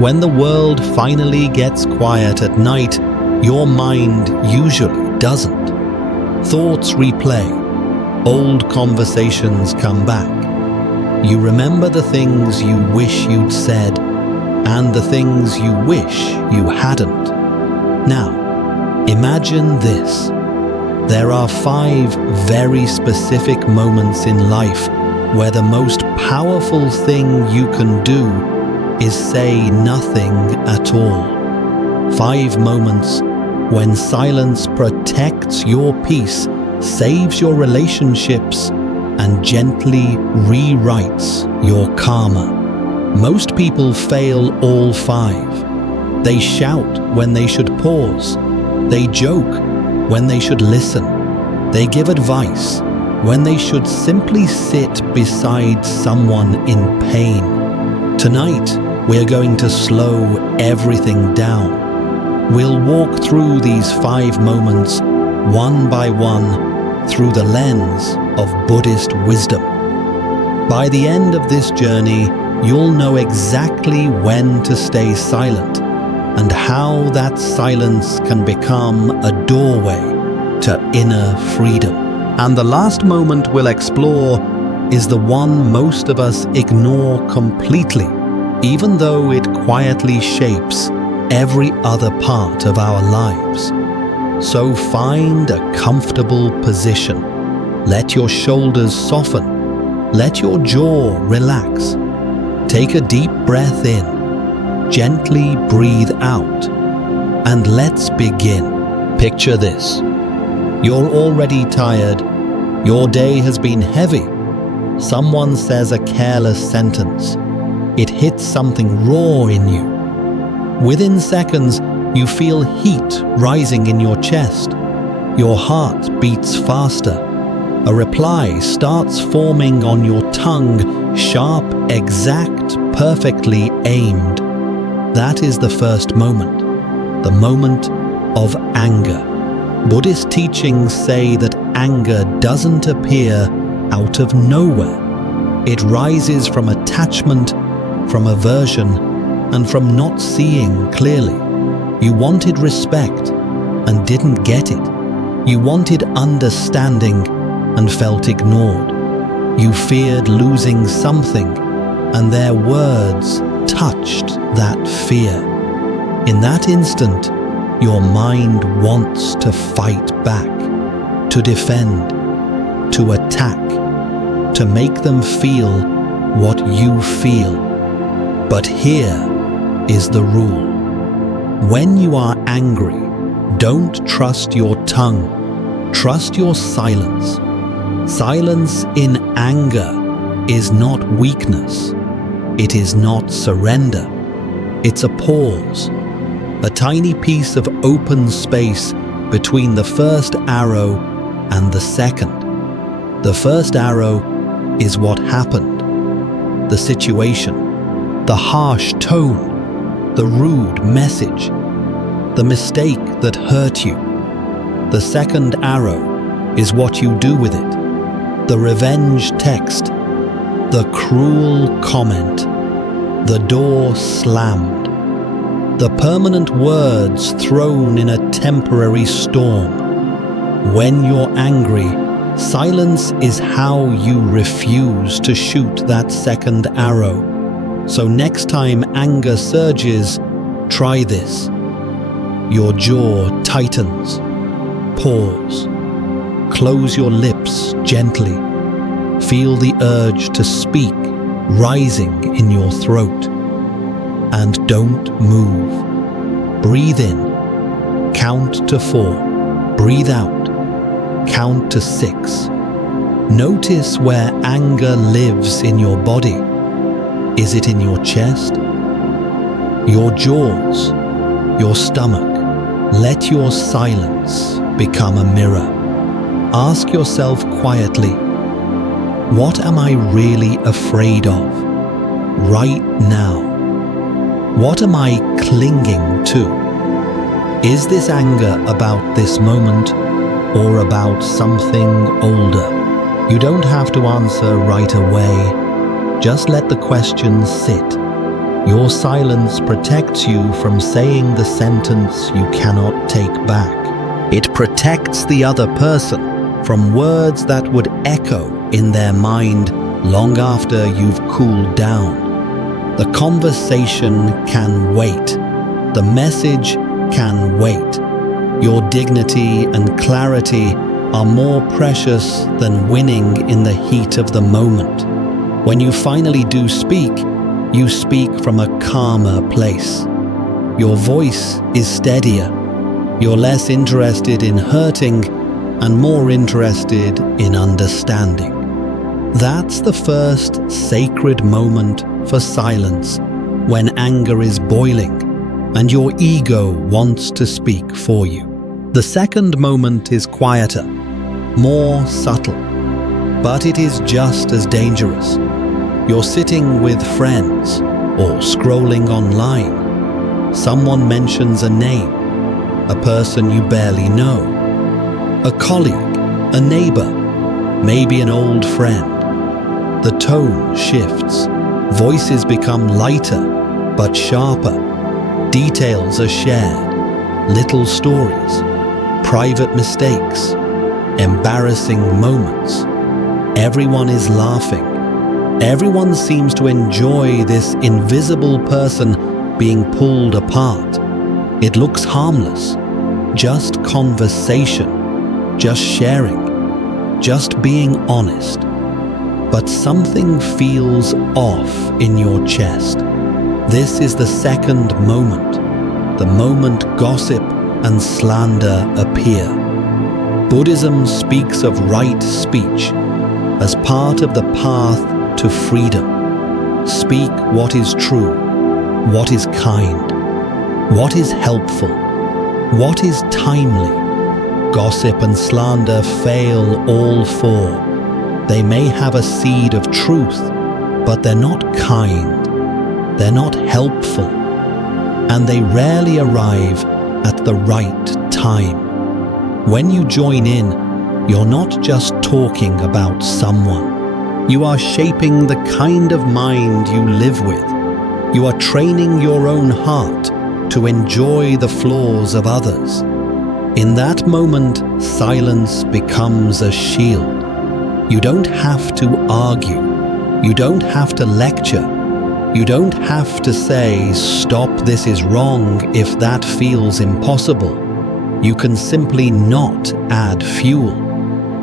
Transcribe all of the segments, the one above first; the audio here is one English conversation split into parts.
When the world finally gets quiet at night, your mind usually doesn't. Thoughts replay. Old conversations come back. You remember the things you wish you'd said and the things you wish you hadn't. Now, imagine this. There are 5 very specific moments in life where the most powerful thing you can do is say nothing at all. 5 moments when silence protects your peace, saves your relationships, and gently rewrites your karma. Most people fail all 5. They shout when they should pause. They joke when they should listen. They give advice when they should simply sit beside someone in pain. Tonight, we're going to slow everything down. We'll walk through these 5 moments, one by one, through the lens of Buddhist wisdom. By the end of this journey, you'll know exactly when to stay silent and how that silence can become a doorway to inner freedom. And the last moment we'll explore is the one most of us ignore completely, even though it quietly shapes every other part of our lives. So find a comfortable position. Let your shoulders soften. Let your jaw relax. Take a deep breath in. Gently breathe out. And let's begin. Picture this. You're already tired. Your day has been heavy. Someone says a careless sentence. It hits something raw in you. Within seconds, you feel heat rising in your chest. Your heart beats faster. A reply starts forming on your tongue, sharp, exact, perfectly aimed. That is the first moment, the moment of anger. Buddhist teachings say that anger doesn't appear out of nowhere. It rises from attachment, from aversion, and from not seeing clearly. You wanted respect and didn't get it. You wanted understanding and felt ignored. You feared losing something, and their words touched that fear. In that instant, your mind wants to fight back, to defend, to attack, to make them feel what you feel. But here is the rule. When you are angry, don't trust your tongue. Trust your silence. Silence in anger is not weakness. It is not surrender. It's a pause, a tiny piece of open space between the first arrow and the second. The first arrow is what happened, the situation, the harsh tone, the rude message, the mistake that hurt you. The second arrow is what you do with it, the revenge text, the cruel comment, the door slammed, the permanent words thrown in a temporary storm. When you're angry, silence is how you refuse to shoot that second arrow. So next time anger surges, try this. Your jaw tightens. Pause. Close your lips gently. Feel the urge to speak rising in your throat. And don't move. Breathe in. Count to 4. Breathe out. Count to 6. Notice where anger lives in your body. Is it in your chest? Your jaws? Your stomach? Let your silence become a mirror. Ask yourself quietly, what am I really afraid of right now? What am I clinging to? Is this anger about this moment or about something older? You don't have to answer right away. Just let the question sit. Your silence protects you from saying the sentence you cannot take back. It protects the other person from words that would echo in their mind long after you've cooled down. The conversation can wait. The message can wait. Your dignity and clarity are more precious than winning in the heat of the moment. When you finally do speak, you speak from a calmer place. Your voice is steadier. You're less interested in hurting and more interested in understanding. That's the first sacred moment for silence, when anger is boiling and your ego wants to speak for you. The second moment is quieter, more subtle, but it is just as dangerous. You're sitting with friends or scrolling online. Someone mentions a name, a person you barely know, a colleague, a neighbor, maybe an old friend. The tone shifts. Voices become lighter but sharper. Details are shared. Little stories, private mistakes, embarrassing moments. Everyone is laughing. Everyone seems to enjoy this invisible person being pulled apart. It looks harmless. Just conversation. Just sharing. Just being honest. But something feels off in your chest. This is the second moment, the moment gossip and slander appear. Buddhism speaks of right speech as part of the path to freedom. Speak what is true, what is kind, what is helpful, what is timely. Gossip and slander fail all four. They may have a seed of truth, but they're not kind, they're not helpful, and they rarely arrive at the right time. When you join in, you're not just talking about someone. You are shaping the kind of mind you live with. You are training your own heart to enjoy the flaws of others. In that moment, silence becomes a shield. You don't have to argue. You don't have to lecture. You don't have to say, "Stop, this is wrong," if that feels impossible. You can simply not add fuel.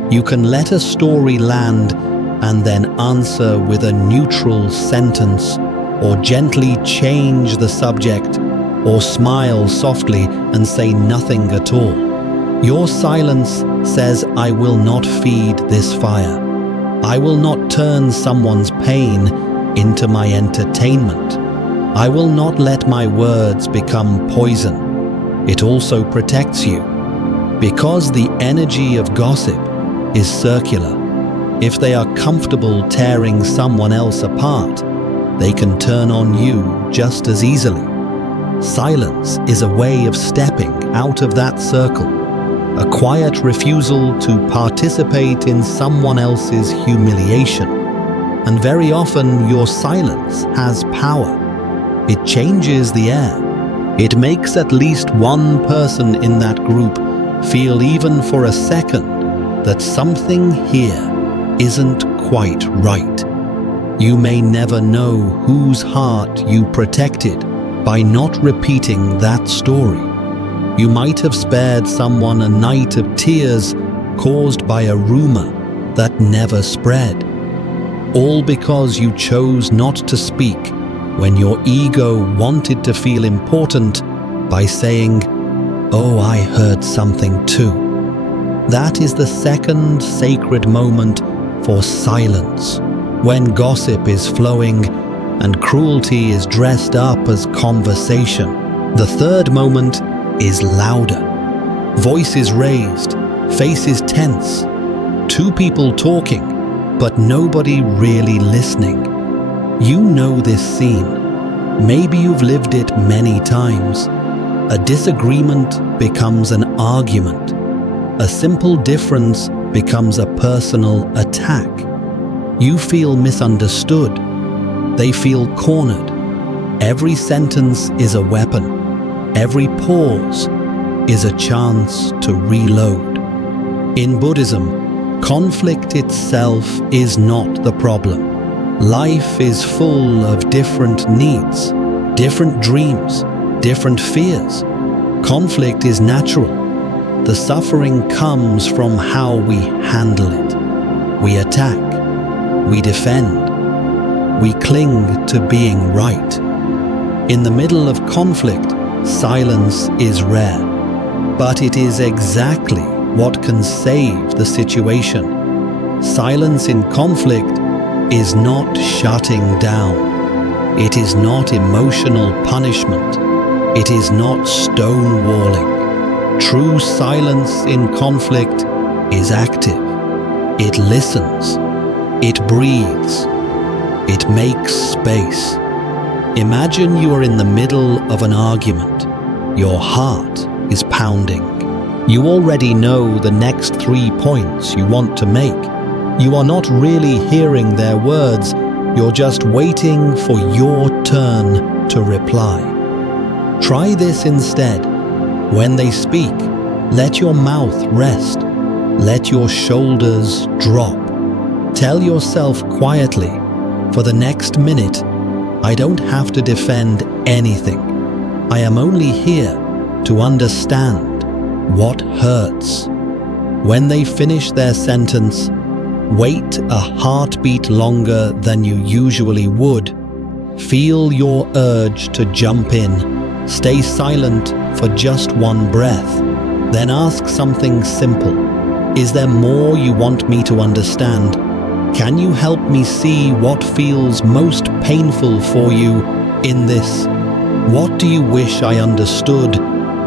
You can let a story land and then answer with a neutral sentence, or gently change the subject, or smile softly and say nothing at all. Your silence says, "I will not feed this fire. I will not turn someone's pain into my entertainment. I will not let my words become poison." It also protects you, because the energy of gossip is circular. If they are comfortable tearing someone else apart, they can turn on you just as easily. Silence is a way of stepping out of that circle, a quiet refusal to participate in someone else's humiliation. And very often your silence has power. It changes the air. It makes at least one person in that group feel, even for a second, that something here isn't quite right. You may never know whose heart you protected by not repeating that story. You might have spared someone a night of tears caused by a rumor that never spread, all because you chose not to speak when your ego wanted to feel important by saying, "Oh, I heard something too." That is the second sacred moment for silence, when gossip is flowing and cruelty is dressed up as conversation. The third moment is louder. Voices raised, faces tense, two people talking, but nobody really listening. You know this scene. Maybe you've lived it many times. A disagreement becomes an argument. A simple difference becomes a personal attack. You feel misunderstood. They feel cornered. Every sentence is a weapon. Every pause is a chance to reload. In Buddhism, conflict itself is not the problem. Life is full of different needs, different dreams, different fears. Conflict is natural. The suffering comes from how we handle it. We attack, we defend, we cling to being right. In the middle of conflict, silence is rare, but it is exactly what can save the situation. Silence in conflict is not shutting down. It is not emotional punishment. It is not stonewalling. True silence in conflict is active. It listens. It breathes. It makes space. Imagine you are in the middle of an argument. Your heart is pounding. You already know the next 3 points you want to make. You are not really hearing their words. You're just waiting for your turn to reply. Try this instead. When they speak, let your mouth rest. Let your shoulders drop. Tell yourself quietly, for the next minute, I don't have to defend anything. I am only here to understand what hurts. When they finish their sentence, wait a heartbeat longer than you usually would. Feel your urge to jump in. Stay silent for just one breath. Then ask something simple. Is there more you want me to understand? Can you help me see what feels most painful for you in this? What do you wish I understood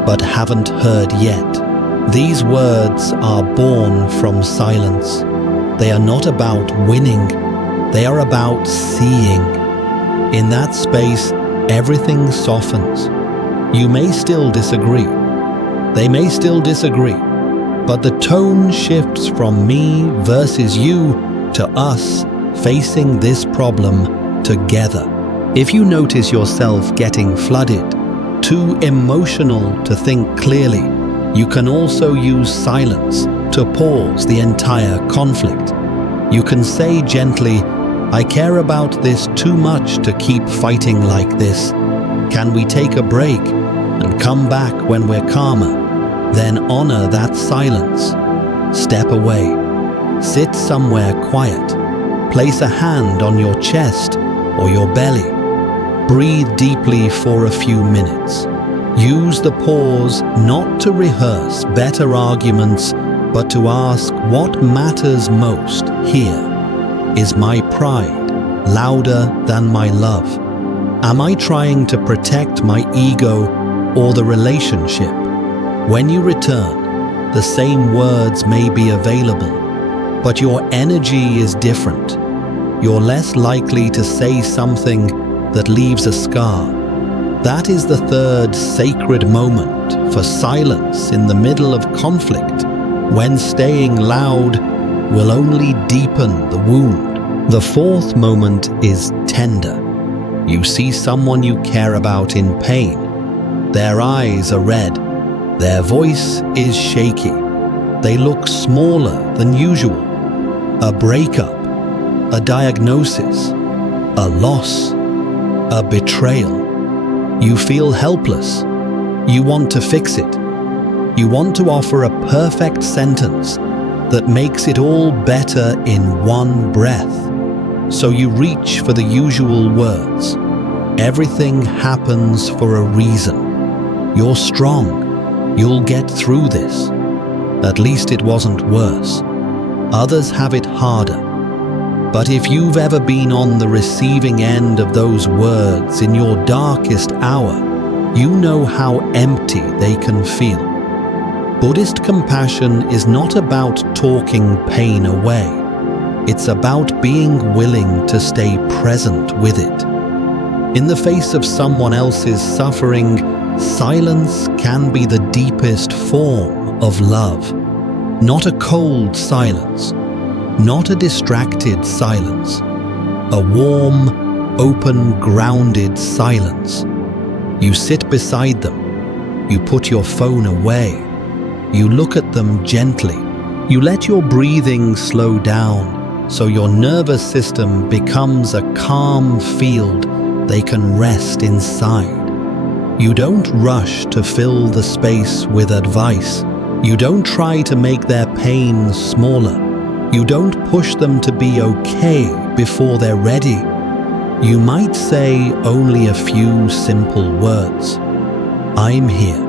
but haven't heard yet? These words are born from silence. They are not about winning. They are about seeing. In that space, everything softens. You may still disagree. They may still disagree. But the tone shifts from me versus you to us facing this problem together. If you notice yourself getting flooded, too emotional to think clearly, you can also use silence to pause the entire conflict. You can say gently, I care about this too much to keep fighting like this. Can we take a break and come back when we're calmer? Then honor that silence. Step away. Sit somewhere quiet. Place a hand on your chest or your belly. Breathe deeply for a few minutes. Use the pause not to rehearse better arguments, but to ask what matters most here. Is my pride louder than my love? Am I trying to protect my ego or the relationship? When you return, the same words may be available, but your energy is different. You're less likely to say something that leaves a scar. That is the third sacred moment for silence in the middle of conflict, when staying loud will only deepen the wound. The fourth moment is tender. You see someone you care about in pain. Their eyes are red. Their voice is shaky. They look smaller than usual. A breakup, a diagnosis, a loss, a betrayal. You feel helpless. You want to fix it. You want to offer a perfect sentence that makes it all better in one breath. So you reach for the usual words. Everything happens for a reason. You're strong. You'll get through this. At least it wasn't worse. Others have it harder. But if you've ever been on the receiving end of those words in your darkest hour, you know how empty they can feel. Buddhist compassion is not about talking pain away. It's about being willing to stay present with it. In the face of someone else's suffering, silence can be the deepest form of love. Not a cold silence, not a distracted silence. A warm, open, grounded silence. You sit beside them. You put your phone away. You look at them gently. You let your breathing slow down so your nervous system becomes a calm field they can rest inside. You don't rush to fill the space with advice. You don't try to make their pain smaller. You don't push them to be okay before they're ready. You might say only a few simple words. I'm here.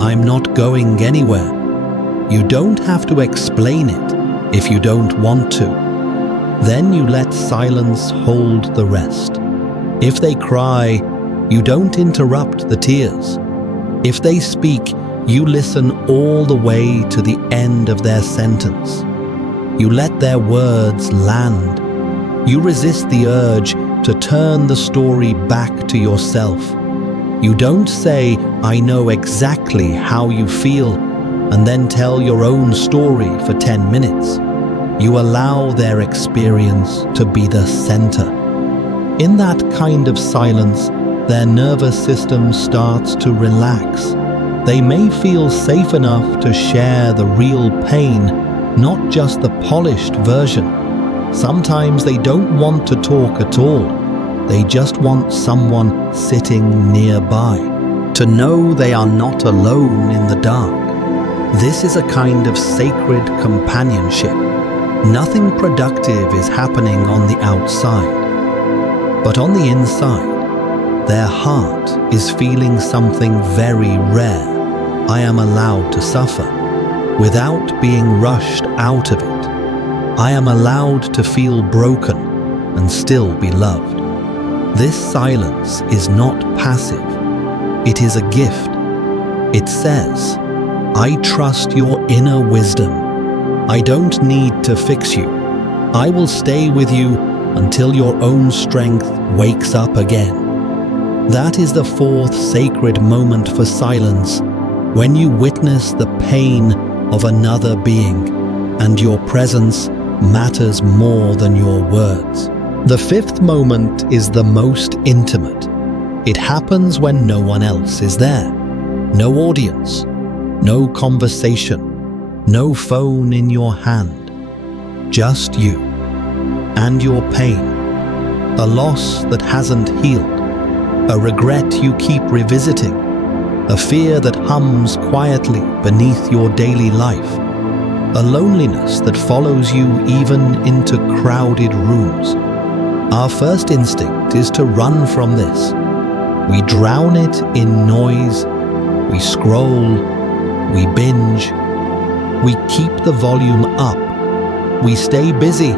I'm not going anywhere. You don't have to explain it if you don't want to. Then you let silence hold the rest. If they cry, you don't interrupt the tears. If they speak, you listen all the way to the end of their sentence. You let their words land. You resist the urge to turn the story back to yourself. You don't say, I know exactly how you feel, and then tell your own story for 10 minutes. You allow their experience to be the center. In that kind of silence, their nervous system starts to relax. They may feel safe enough to share the real pain, not just the polished version. Sometimes they don't want to talk at all. They just want someone sitting nearby, to know they are not alone in the dark. This is a kind of sacred companionship. Nothing productive is happening on the outside. But on the inside, their heart is feeling something very rare. I am allowed to suffer without being rushed out of it. I am allowed to feel broken and still be loved. This silence is not passive. It is a gift. It says, I trust your inner wisdom. I don't need to fix you. I will stay with you until your own strength wakes up again. That is the fourth sacred moment for silence, when you witness the pain of another being, and your presence matters more than your words. The fifth moment is the most intimate. It happens when no one else is there. No audience, no conversation, no phone in your hand. Just you and your pain, a loss that hasn't healed, a regret you keep revisiting, a fear that hums quietly beneath your daily life, a loneliness that follows you even into crowded rooms. Our first instinct is to run from this. We drown it in noise, we scroll, we binge, we keep the volume up, we stay busy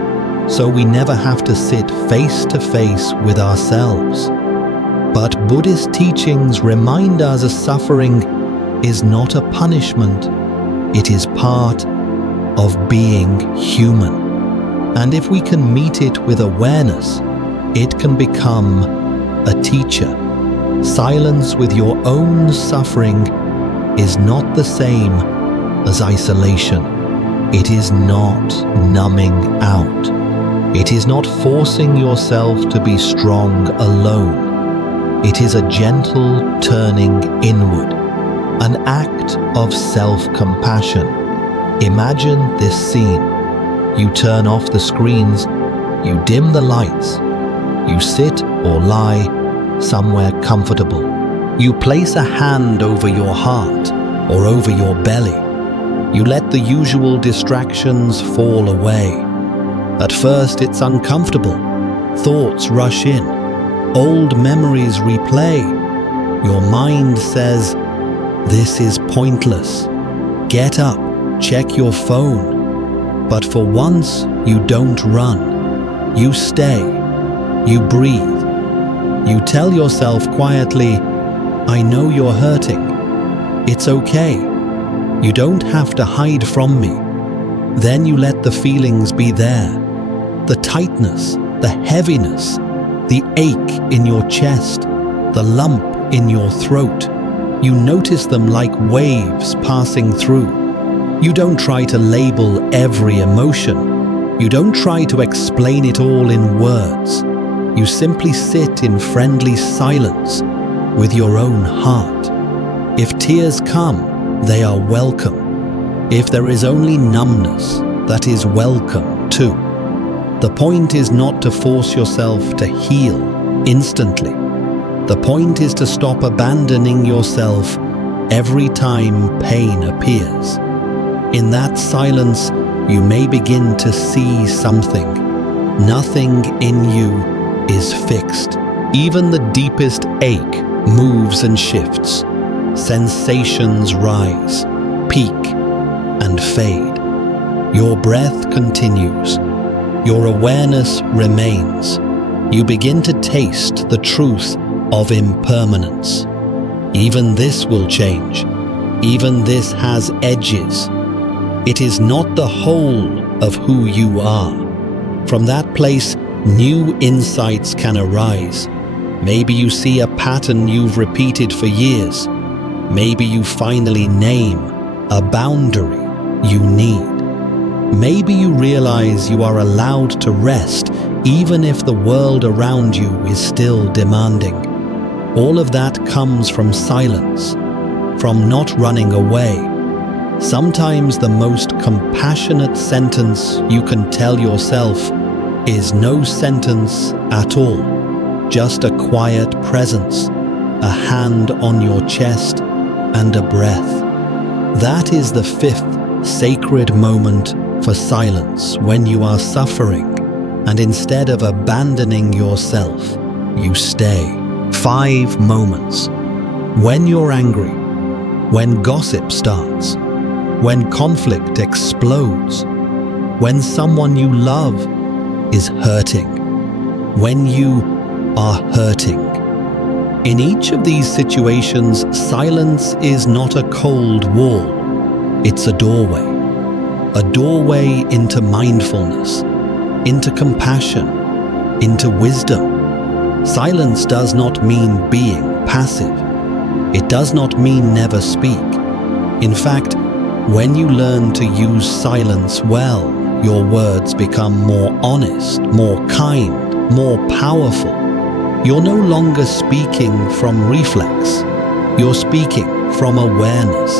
so we never have to sit face to face with ourselves. But Buddhist teachings remind us that suffering is not a punishment, it is part of being human. And if we can meet it with awareness, it can become a teacher. Silence with your own suffering is not the same as isolation. It is not numbing out. It is not forcing yourself to be strong alone. It is a gentle turning inward, an act of self-compassion. Imagine this scene. You turn off the screens, you dim the lights, you sit or lie somewhere comfortable. You place a hand over your heart or over your belly. You let the usual distractions fall away. At first it's uncomfortable. Thoughts rush in. Old memories replay. Your mind says, this is pointless. Get up, check your phone. But for once, you don't run. You stay. You breathe. You tell yourself quietly, I know you're hurting. It's okay. You don't have to hide from me. Then you let the feelings be there. The tightness, the heaviness, the ache in your chest, the lump in your throat. You notice them like waves passing through. You don't try to label every emotion. You don't try to explain it all in words. You simply sit in friendly silence with your own heart. If tears come, they are welcome. If there is only numbness, that is welcome too. The point is not to force yourself to heal instantly. The point is to stop abandoning yourself every time pain appears. In that silence, you may begin to see something. Nothing in you is fixed. Even the deepest ache moves and shifts. Sensations rise, peak, and fade. Your breath continues. Your awareness remains. You begin to taste the truth of impermanence. Even this will change. Even this has edges. It is not the whole of who you are. From that place, new insights can arise. Maybe you see a pattern you've repeated for years. Maybe you finally name a boundary you need. Maybe you realize you are allowed to rest even if the world around you is still demanding. All of that comes from silence, from not running away. Sometimes the most compassionate sentence you can tell yourself is no sentence at all, just a quiet presence, a hand on your chest, and a breath. That is the fifth sacred moment for silence when you are suffering, and instead of abandoning yourself, you stay. 5 moments. When you're angry, when gossip starts, when conflict explodes, when someone you love is hurting, when you are hurting. In each of these situations, silence is not a cold wall. It's a doorway into mindfulness, into compassion, into wisdom. Silence does not mean being passive. It does not mean never speak. In fact, when you learn to use silence well, your words become more honest, more kind, more powerful. You're no longer speaking from reflex. You're speaking from awareness.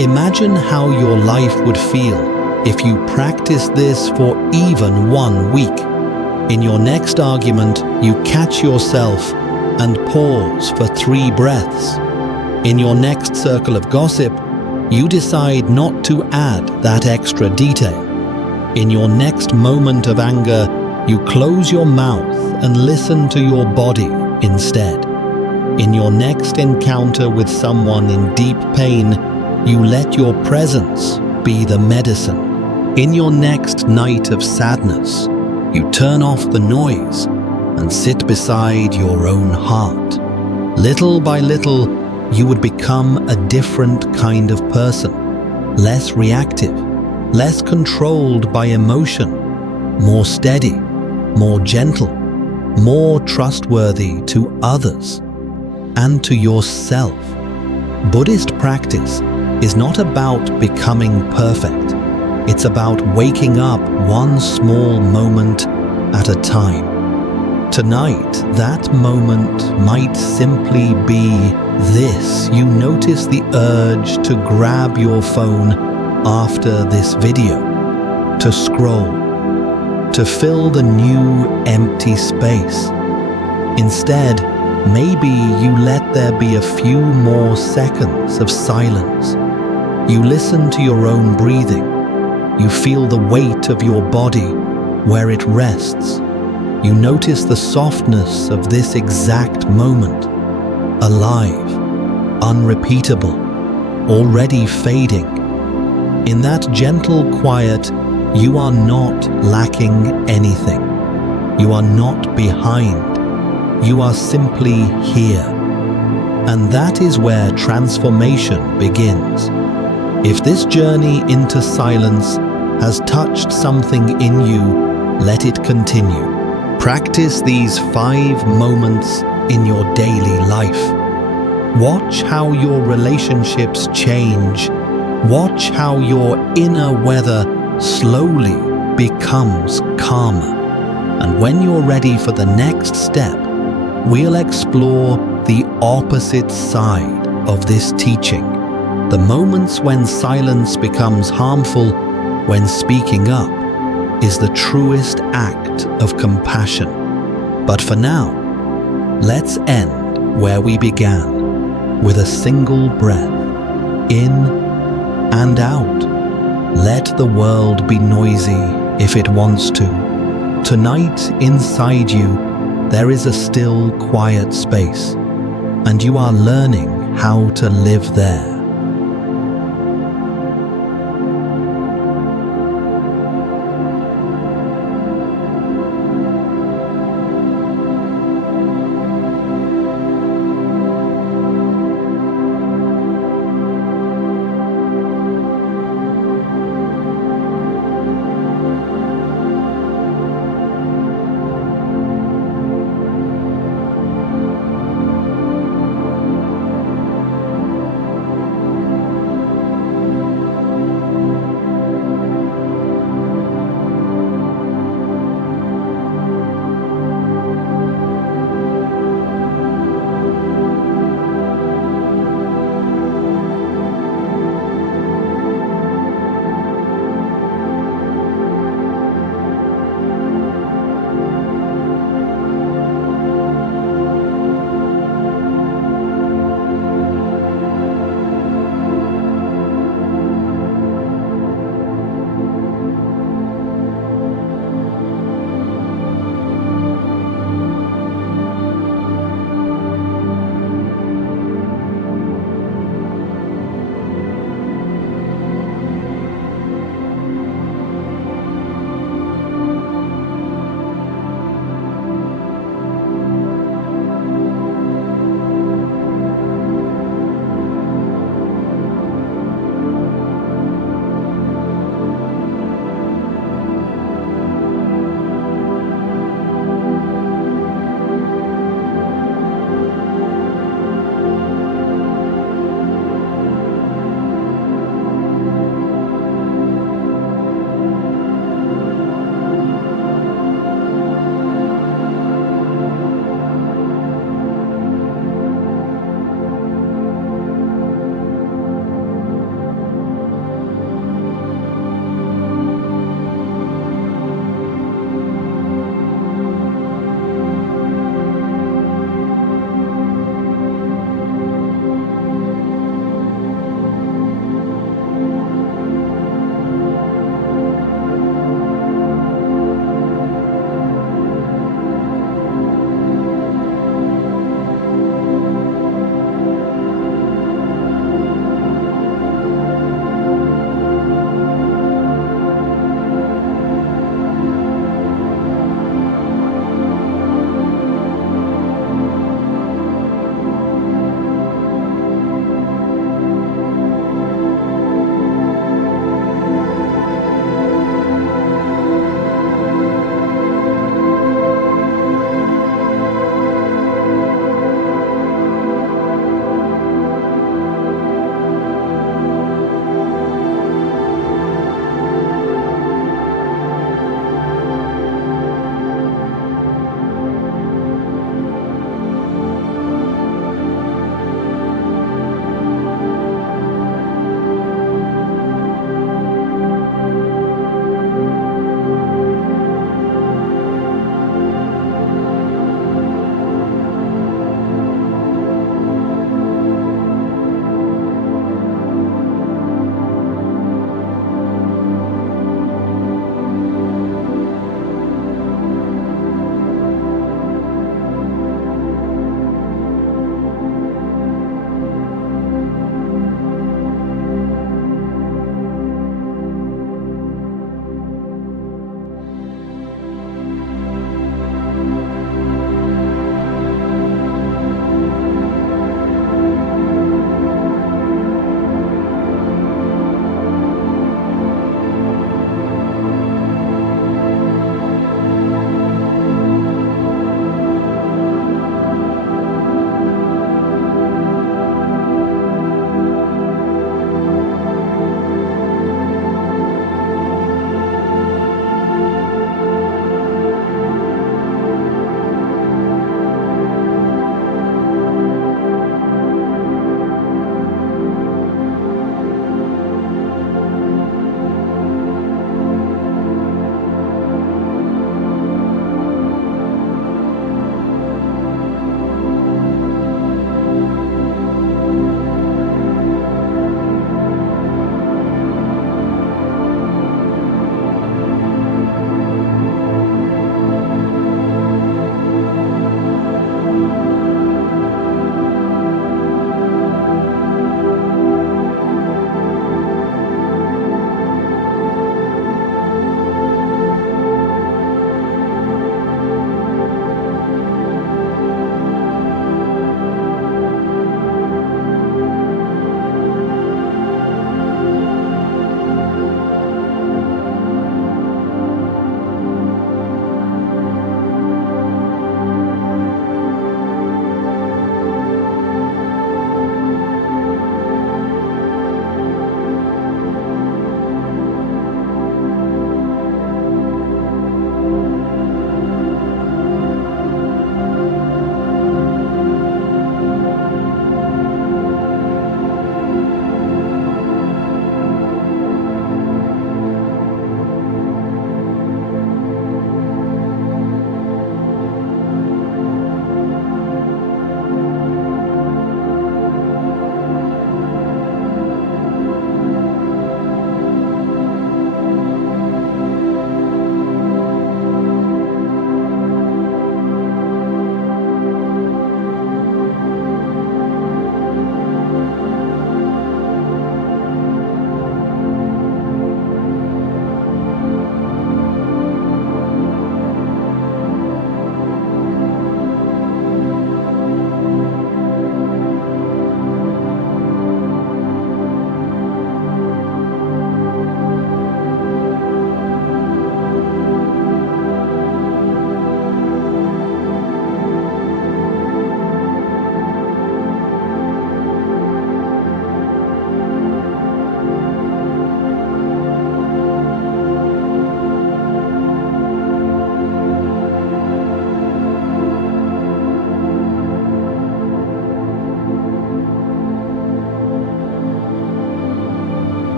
Imagine how your life would feel if you practiced this for even 1 week. In your next argument, you catch yourself and pause for 3 breaths. In your next circle of gossip, you decide not to add that extra detail. In your next moment of anger, you close your mouth and listen to your body instead. In your next encounter with someone in deep pain, you let your presence be the medicine. In your next night of sadness, you turn off the noise and sit beside your own heart. Little by little, you would become a different kind of person, less reactive, less controlled by emotion, more steady, more gentle, more trustworthy to others and to yourself. Buddhist practice is not about becoming perfect. It's about waking up one small moment at a time. Tonight, that moment might simply be this. You notice the urge to grab your phone after this video, to scroll, to fill the new empty space. Instead, maybe you let there be a few more seconds of silence. You listen to your own breathing. You feel the weight of your body where it rests. You notice the softness of this exact moment, alive, unrepeatable, already fading. In that gentle quiet, you are not lacking anything. You are not behind. You are simply here. And that is where transformation begins. If this journey into silence has touched something in you, let it continue. Practice these 5 moments in your daily life. Watch how your relationships change. Watch how your inner weather slowly becomes calmer. And when you're ready for the next step, we'll explore the opposite side of this teaching, the moments when silence becomes harmful, when speaking up is the truest act of compassion. But for now, let's end where we began, with a single breath, in and out. Let the world be noisy if it wants to. Tonight, inside you, there is a still, quiet space, and you are learning how to live there.